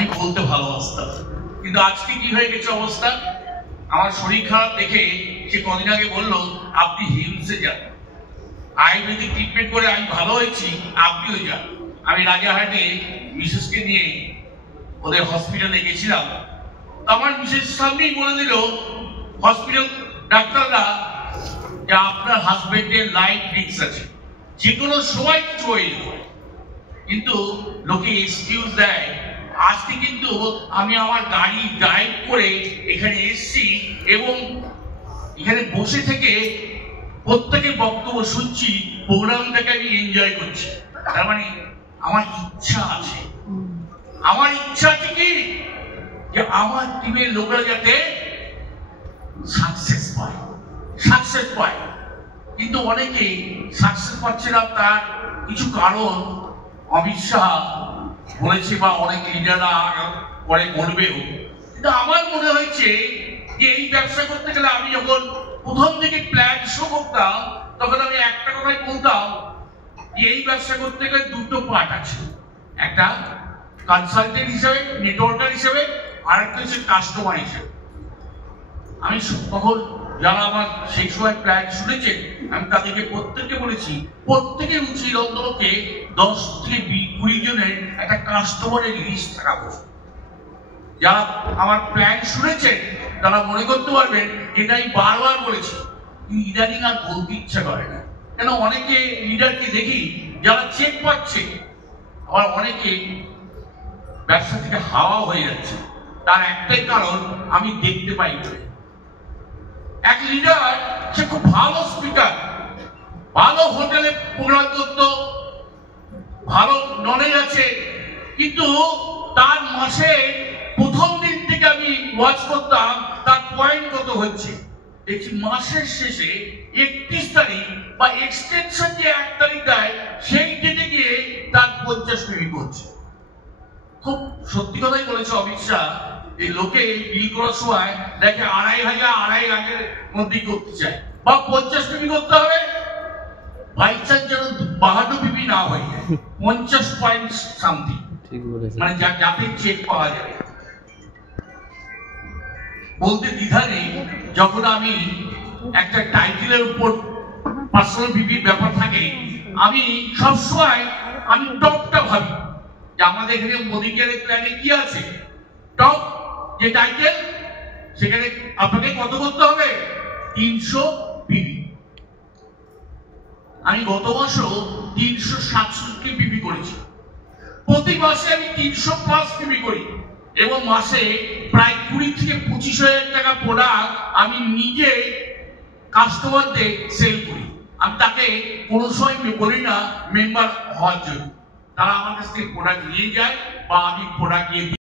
আমি বলতে ভালোবাসতাম, কিন্তু আজকে কি হয়ে গেছে অবস্থা, আমার শরীর খারাপ দেখে সে কদিন আগে বললো আপনি হিমসে যান, আয়ুর্বেদিক ট্রিটমেন্ট করে আমি ভালো হয়েছি, আপনিও যান। আমি রাজারহাটে মিসেসকে নিয়ে ওদের হসপিটালে গেছিলাম। আমার মিসেস সামনেই বলে দিল হসপিটাল ডাক্তাররা যে আপনার হাজবেন্ডের লাইফ রিস্ক আছে, যে কোনো সময় কিছু হয়ে যেতে পারে। কিন্তু লোকে এক্সকিউজ দেয়। আজকে কিন্তু আমি আমার গাড়ি ড্রাইভ করে এখানে এসেছি এবং এখানে বসে থেকে প্রত্যেকের বক্তব্য শুনছি, প্রোগ্রামটাকে আমি এনজয় করছি। তার মানে আমার ইচ্ছা আছে, আমার ইচ্ছা আছে কি যে আমার টিমের লোকরা যাতে সাকসেস পায়। কিন্তু অনেকেই সাকসেস পাচ্ছে না, তার কিছু কারণ অমিত শাহ বলেছে বা অনেক লিডাররা পরে বলবেও। কিন্তু আমার মনে হয়েছে যে এই ব্যবসা করতে গেলে আমি যখন প্রথম থেকে প্ল্যান শো করতাম তখন আমি একটা কথাই বলতাম যে এই ব্যবসা করতে গেলে দুটো পার্ট আছে, একটা কনসালটেন্ট হিসেবে, নেটওয়ার্কার হিসেবে, আর একটা হচ্ছে কাস্টমার হিসেবে। আমি তখন যারা আমার সেই সময় প্ল্যান শুনেছেন আমি তাদেরকে প্রত্যেককে বলেছি প্রত্যেকের উচিত অন্ততকে 10 থেকে 20 জনের একটা কাস্টমারের লিস্ট থাকা উচিত। যারা আমার প্ল্যান শুনেছেন তারা মনে করতে পারবেন যেটা আমি বারবার বলেছি, ইদানিং আর বলতে ইচ্ছা করে না। কেন অনেকে লিডারকে দেখি যারা চেক পাচ্ছে, আবার অনেকে ব্যবসা থেকে হাওয়া হয়ে যাচ্ছে। তার একটাই কারণ আমি দেখতে পাই বলে। এক লিডার সে খুব ভালো স্পিকার, ভালো হোটেলে প্রোগ্রাম করতো, ভালো নলেজ আছে, কিন্তু তার মাসে প্রথম দিন থেকে আমি ওয়াচ করতাম তার পয়েন্ট কত হচ্ছে। দেখছি মাসের শেষে 31 তারিখ বা এক্সটেনশন যে 1 তারিখ দেয় সেই ডেটে গিয়ে তার 50 মিনিট হচ্ছে। খুব সত্যি কথাই বলেছে অমিত শাহ। এই লোকে বিল করার সময় দেখে 2,500 মধ্যেই করতে চায় বা 50 পিপি করতে হবে, বাই চান্স যেন 52 পিপি না হয়ে যায়, 50 পয়েন্ট সামথিং, মানে যাতে চেক পাওয়া যাবে। বলতে দ্বিধা নেই, যখন আমি একটা টাইটেলের উপর পার্সোনাল পিপির ব্যাপার থাকে আমি সবসময় আমি টপটা ভাবি যে আমাদের এখানে মোদি কেয়ারের প্ল্যানে কি আছে, টপ যে টাইটেল সেখানে আপনাকে কত করতে হবে, 300 পিপি। আমি গত মাসও 367 পিপি করেছি। প্রতি মাসে আমি 300+ পিপি করি এবং মাসে প্রায় 20 থেকে 25,000 টাকা প্রোডাক্ট আমি নিজে কাস্টমারদের সেল করি। আমি তাকে কোনো সময় বলি না মেম্বার হওয়ার জন্য, তারা আমার কাছ থেকে প্রোডাক্ট নিয়ে যায় বা আমি প্রোডাক্ট নিয়ে